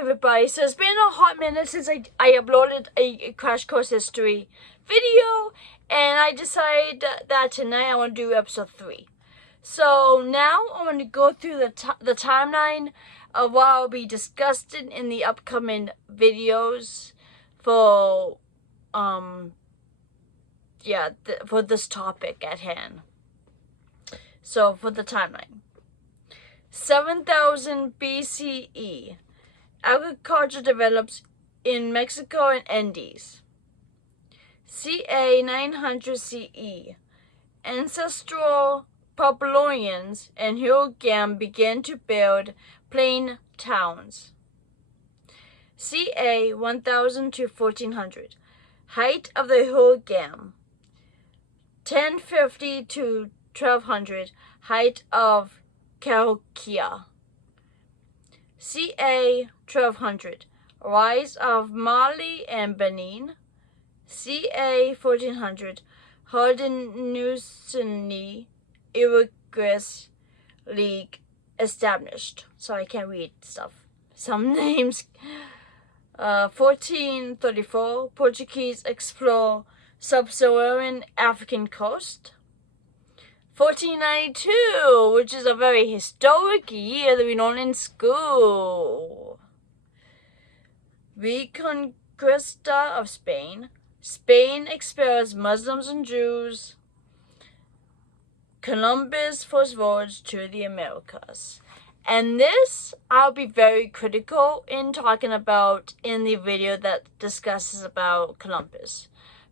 everybody, so it's been a hot minute since I uploaded a Crash Course History video, and I decided that tonight I want to do episode 3. So now I want to go through the timeline of what I'll be discussing in the upcoming videos for for this topic at hand. So for the timeline. 7000 BCE. Agriculture develops in Mexico and Andes. CA 900 CE. Ancestral Babylonians and Hurrigan began to build plain towns. CA 1000 to 1400. Height of the Hurrigan. 1050 to 1200. Height of Cahokia. CA 1200. Rise of Mali and Benin. CA 1400. Haudenosaunee Iroquois League established. So I can't read stuff. Some names. 1434. Portuguese explore sub-Saharan African coast. 1492, which is a very historic year that we learn in school. Reconquista of Spain. Spain expels Muslims and Jews. Columbus' first voyage to the Americas. And this I'll be very critical in talking about in the video that discusses about Columbus.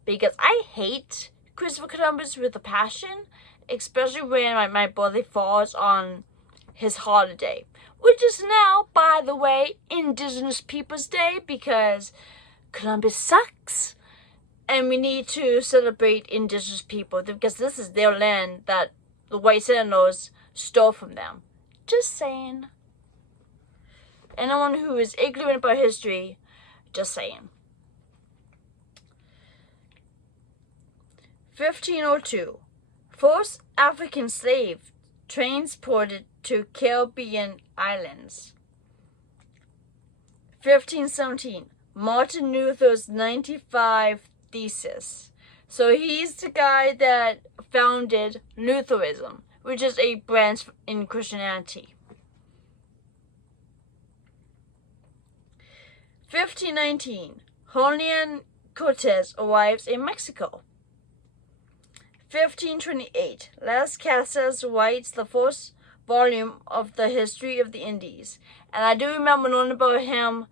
Because I hate Christopher Columbus with a passion. Especially when my birthday falls on his holiday. Which is now, by the way, Indigenous Peoples Day. Because Columbus sucks. And we need to celebrate Indigenous people. Because this is their land that the white settlers stole from them. Just saying. Anyone who is ignorant about history, just saying. 1502. First African slave transported to Caribbean islands. 1517. Martin Luther's 95 Theses. So he's the guy that founded Lutheranism, which is a branch in Christianity. 1519. Julian Cortez arrives in Mexico. 1528. Las Casas writes the first volume of the history of the Indies. And I do remember learning about him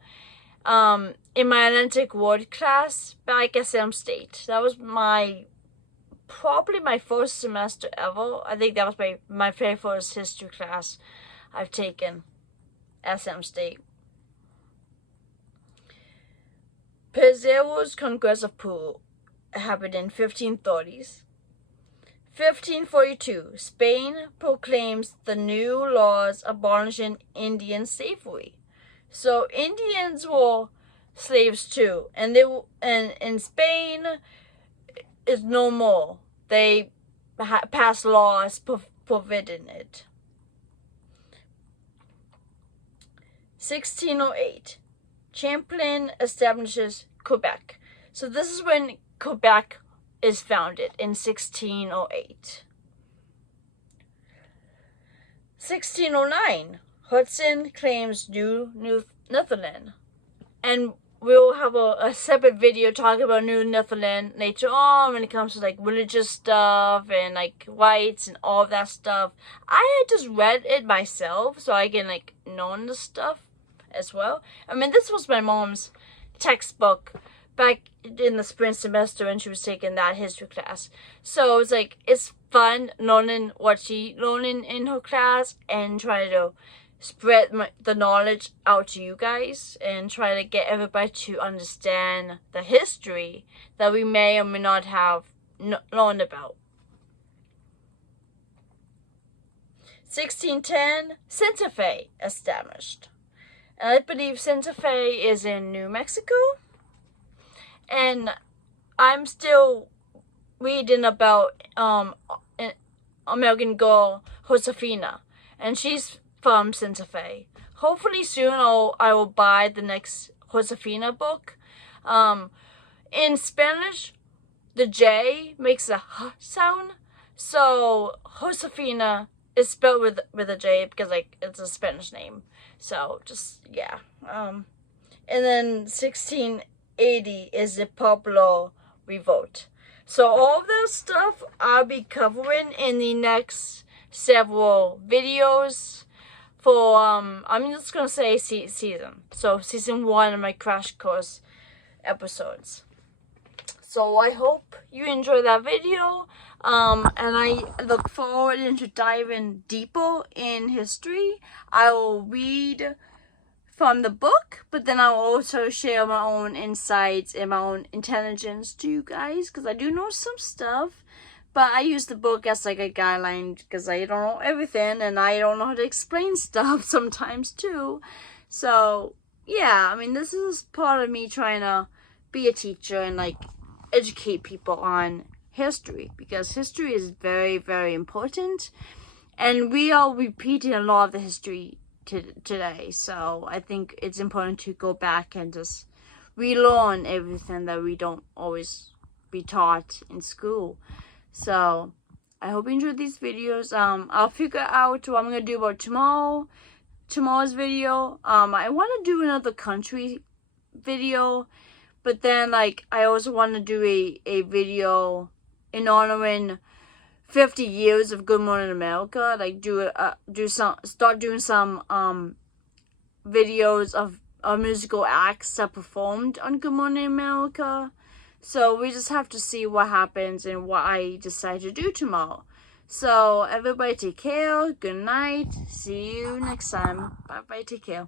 in my Atlantic World class back at Sam State. That was probably my first semester ever. I think that was my very first history class I've taken at Sam State. Pizarro's Conquest of Peru happened in 1530s. 1542. Spain proclaims the new laws abolishing Indian slavery. So Indians were slaves too, and in Spain is no more. They passed laws forbidding it. 1608. Champlain establishes Quebec. So this is when Quebec is founded in 1608. 1609. Hudson claims New Newfoundland. And we'll have a separate video talking about New Newfoundland later on when it comes to like religious stuff and like rights and all of that stuff. I had just read it myself so I can like know the stuff as well. I mean, this was my mom's textbook back in the spring semester when she was taking that history class. So it's like, it's fun learning what she learning in her class and try to spread the knowledge out to you guys and try to get everybody to understand the history that we may or may not have learned about. 1610, Santa Fe established. And I believe Santa Fe is in New Mexico. And I'm still reading about American girl Josefina, and she's from Santa Fe. hopefully soon I will buy the next Josefina book. In Spanish, the J makes a H sound, so Josefina is spelled with a J because like it's a Spanish name. So just yeah. And then 1680 is the Pueblo Revolt. So all of this stuff I'll be covering in the next several videos for I'm just gonna say season. So season 1 of my Crash Course episodes. So I hope you enjoy that video, and I look forward to diving deeper in history. I will read from the book, but then I'll also share my own insights and my own intelligence to you guys, because I do know some stuff, but I use the book as like a guideline because I don't know everything and I don't know how to explain stuff sometimes too. So yeah, I mean, this is part of me trying to be a teacher and like educate people on history, because history is very, very important, and we are repeating a lot of the history today. So I think it's important to go back and just relearn everything that we don't always be taught in school. So I hope you enjoyed these videos. I'll figure out what I'm gonna do about tomorrow's video. I want to do another country video, but then like I also want to do a video in honoring 50 years of Good Morning America. Like start doing some videos of musical acts that performed on Good Morning America. So we just have to see what happens and what I decide to do tomorrow. So everybody take care. Good night. See you next time. Bye bye. Take care.